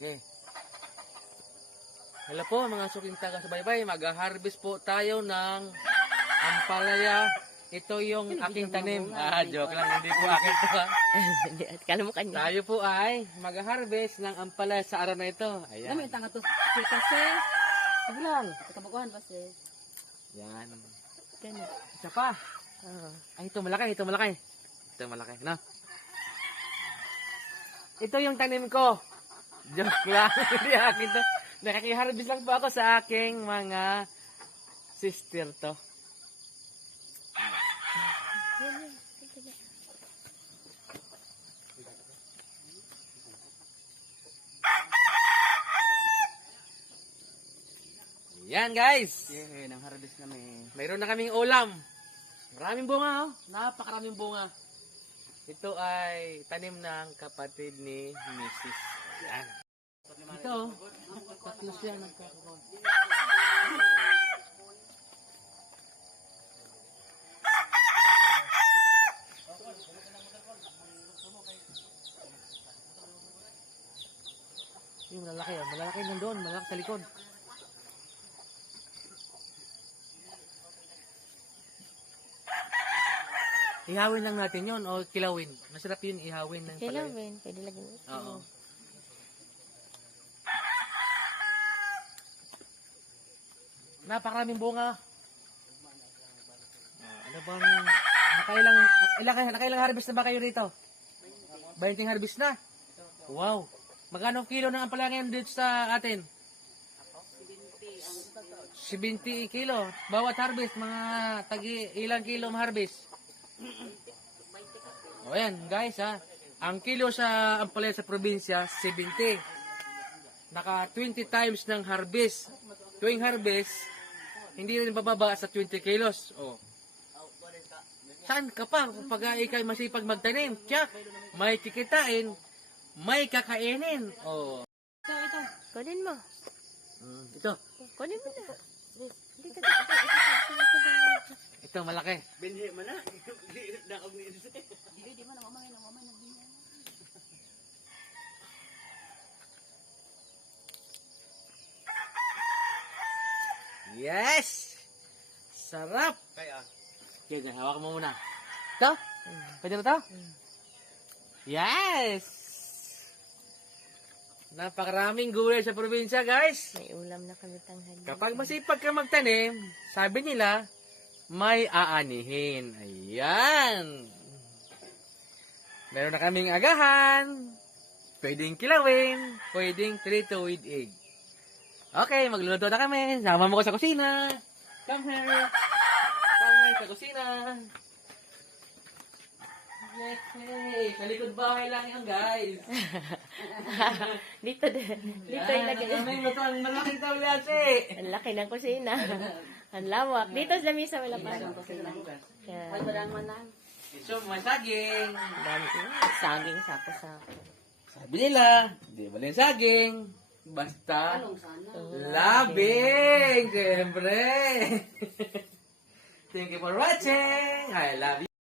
Okay. Hello po mga suking taga-subaybay, mag-harvest po tayo ng ampalaya. Ito yung aking tanim. Joke lang, hindi po akin to ha. Kala mo kanya. Tayo po ay mag-harvest ng ampalaya sa araw na ito. Ayan. Dami tanga to. Kasi, sige lang. Kabakuhan kasi. Yan. Ganun. Isa pa. Oo. Ay, ito malaki, ito malaki. Ito malaki, no? Ito yung tanim ko. Joke lang, hindi akin to. Nakiki-harvest lang po ako sa aking mga sister to. Yan guys. Yeah, nang harvest kami. Mayroon na kaming ulam. Maraming bunga oh. Napakaraming bunga. Ito ay tanim ng kapatid ni Mrs. Yan. Ito oh. Tatlo siya nagkakaroon. Yung malalaki oh. Malalaki nandun. Malalaki sa likod. Ihawin lang natin yun o kilawin. Masarap yun ihawin ng palaya. Kilawin. Pwede lagyan. Oo. Napakaraming bunga. Ano bang nakailang harvest na ba kayo rito? 20 harvest na? Wow. Magkano kilo ng ampalaya ngayon dito sa atin? 70 kilo. Bawat harvest, mga ilang kilo ma-harvest? O yan, guys ha. Ang kilo sa ampalaya sa probinsya, 70. Naka 20 times ng harvest. Tuwing harvest, hindi rin bababa sa 20 kilos. O. Saan ka pa? Kapag ikay masipag magtanim, tiyak, may kikitain, may kakainin. O. Ito. Kunin mo. Ito. Kunin mo na. Hindi ka Ito, malaki. Binhi mo na. Hindi mo na mamangin ang mamay na binhi. Yes! Sarap! Kaya. Okay, hawakan mo muna. Ito? Pwede na ito? Yes! Napakaraming gulay sa probinsya, guys. May ulam na kami tanghali. Kapag masipag ka magtanim, sabi nila, may aanihin. Ayan! Meron na kaming agahan. Pwedeng kilawin. Pwedeng prito with egg. Okay, magluluto na kami. Sama mo ko sa kusina. Come here. Come here sa kusina. Let's say, sa likod bahay lang yan, guys. Dito din. Dito ilagay. May luto ang malaking tablase. Ang laki ng kusina. Ang lawak. Dito sa misa wala pa. Kaya, Ito, may saging. dami. Saging sako-sako. Sabi nila, di ba yung saging? Basta, labing, siyempre. Thank you for watching. I love you.